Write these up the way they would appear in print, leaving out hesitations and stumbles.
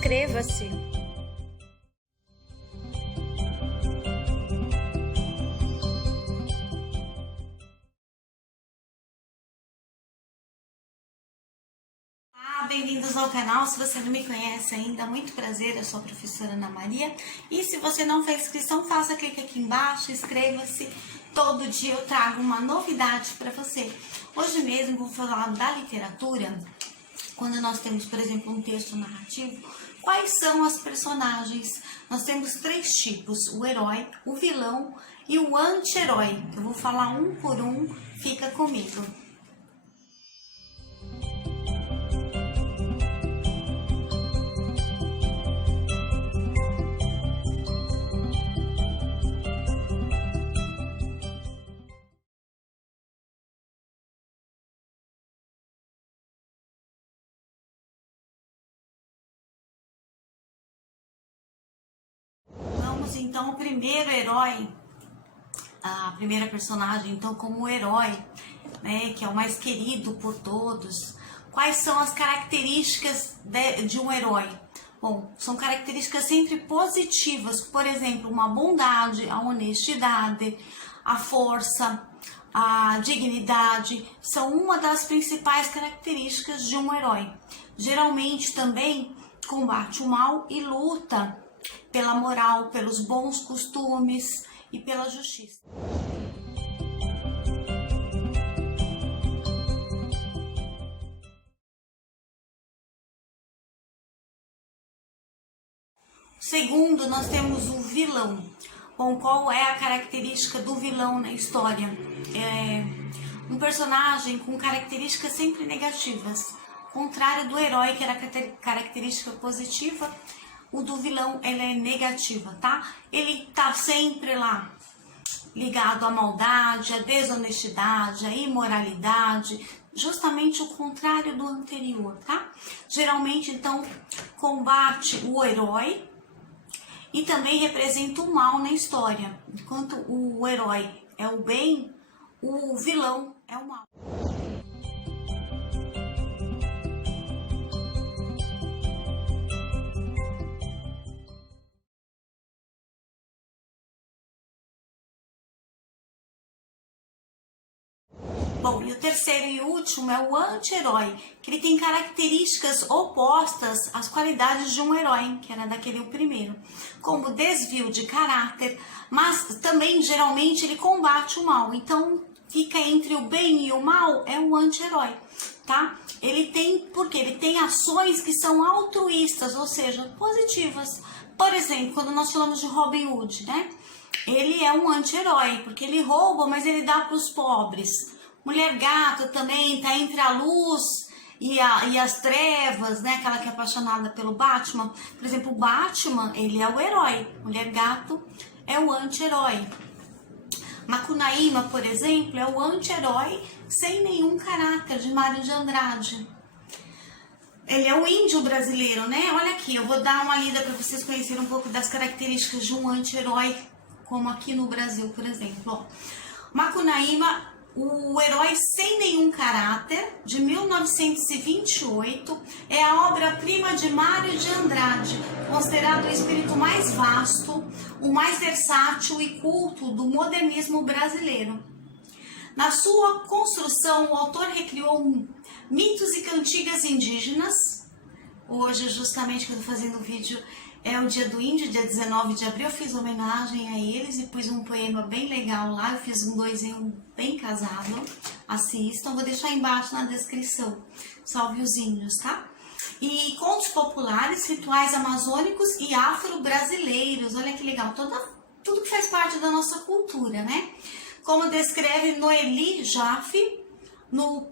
Inscreva-se! Bem-vindos ao canal. Se você não me conhece ainda, muito prazer, eu sou a professora Ana Maria. E se você não fez inscrição, faça clique aqui embaixo, inscreva-se. Todo dia eu trago uma novidade para você. Hoje mesmo vou falar da literatura, quando nós temos, por exemplo, um texto narrativo, quais são as personagens? Nós temos três tipos, o herói, o vilão e o anti-herói. Eu vou falar um por um, fica comigo. Então, o primeiro herói, a primeira personagem, então, como herói, né, que é o mais querido por todos. Quais são as características de um herói? Bom, são características sempre positivas, por exemplo, uma bondade, a honestidade, a força, a dignidade, são uma das principais características de um herói. Geralmente também combate o mal e luta pela moral, pelos bons costumes e pela justiça. Segundo, nós temos o vilão. Bom, qual é a característica do vilão na história? É um personagem com características sempre negativas, contrário do herói, que era característica positiva. O do vilão, ele é negativa, tá? Ele tá sempre lá, ligado à maldade, à desonestidade, à imoralidade, justamente o contrário do anterior, tá? Geralmente, então, combate o herói e também representa o mal na história. Enquanto o herói é o bem, o vilão é o mal. Bom, e o terceiro e último é o anti-herói, que ele tem características opostas às qualidades de um herói, que era daquele o primeiro, como desvio de caráter, mas também geralmente ele combate o mal, então fica entre o bem e o mal, é o anti-herói, tá? Ele tem, porque ele tem ações que são altruístas, ou seja, positivas. Por exemplo, quando nós falamos de Robin Hood, né? Ele é um anti-herói, porque ele rouba, mas ele dá para os pobres. Mulher Gato também está entre a luz e as trevas, né? Aquela que é apaixonada pelo Batman. Por exemplo, o Batman, ele é o herói. Mulher Gato é o anti-herói. Macunaíma, por exemplo, é o anti-herói sem nenhum caráter, de Mário de Andrade. Ele é o índio brasileiro, né? Olha aqui, eu vou dar uma lida para vocês conhecerem um pouco das características de um anti-herói, como aqui no Brasil, por exemplo. Ó, Macunaíma, o herói sem nenhum caráter, de 1928, é a obra-prima de Mário de Andrade, considerado o espírito mais vasto, o mais versátil e culto do modernismo brasileiro. Na sua construção, o autor recriou mitos e cantigas indígenas. Hoje, justamente, que eu estou fazendo o vídeo, é o dia do índio, dia 19 de abril, eu fiz homenagem a eles e pus um poema bem legal lá, eu fiz um doisinho bem casado, assistam, vou deixar embaixo na descrição, salve os índios, tá? E contos populares, rituais amazônicos e afro-brasileiros, olha que legal, tudo que faz parte da nossa cultura, né? Como descreve Noeli Jaffe, no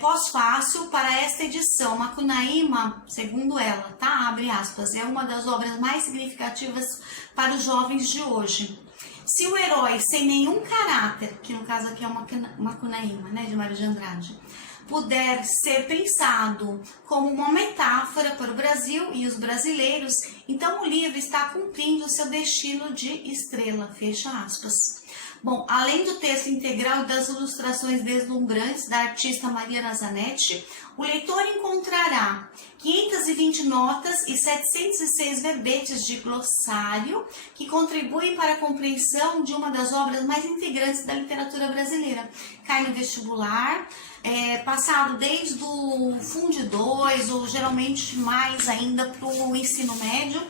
pós-fácil para esta edição. Macunaíma, segundo ela, tá? Abre aspas, é uma das obras mais significativas para os jovens de hoje. Se o herói sem nenhum caráter, que no caso aqui é uma Macunaíma, né, de Mário de Andrade, puder ser pensado como uma metáfora para o Brasil e os brasileiros, então o livro está cumprindo o seu destino de estrela, fecha aspas. Bom, além do texto integral e das ilustrações deslumbrantes da artista Mariana Zanetti, o leitor encontrará 520 notas e 706 verbetes de glossário que contribuem para a compreensão de uma das obras mais integrantes da literatura brasileira. Cai no vestibular, passado desde o Fundo 2 ou geralmente mais ainda para o ensino médio.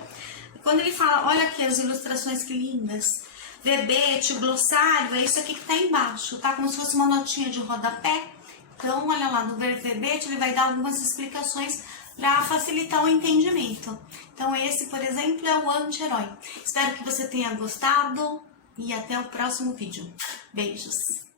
Quando ele fala, olha aqui as ilustrações que lindas, verbete, glossário, é isso aqui que está embaixo, tá? Como se fosse uma notinha de rodapé. Então, olha lá, no verbete ele vai dar algumas explicações para facilitar o entendimento. Então, esse, por exemplo, é o anti-herói. Espero que você tenha gostado e até o próximo vídeo. Beijos!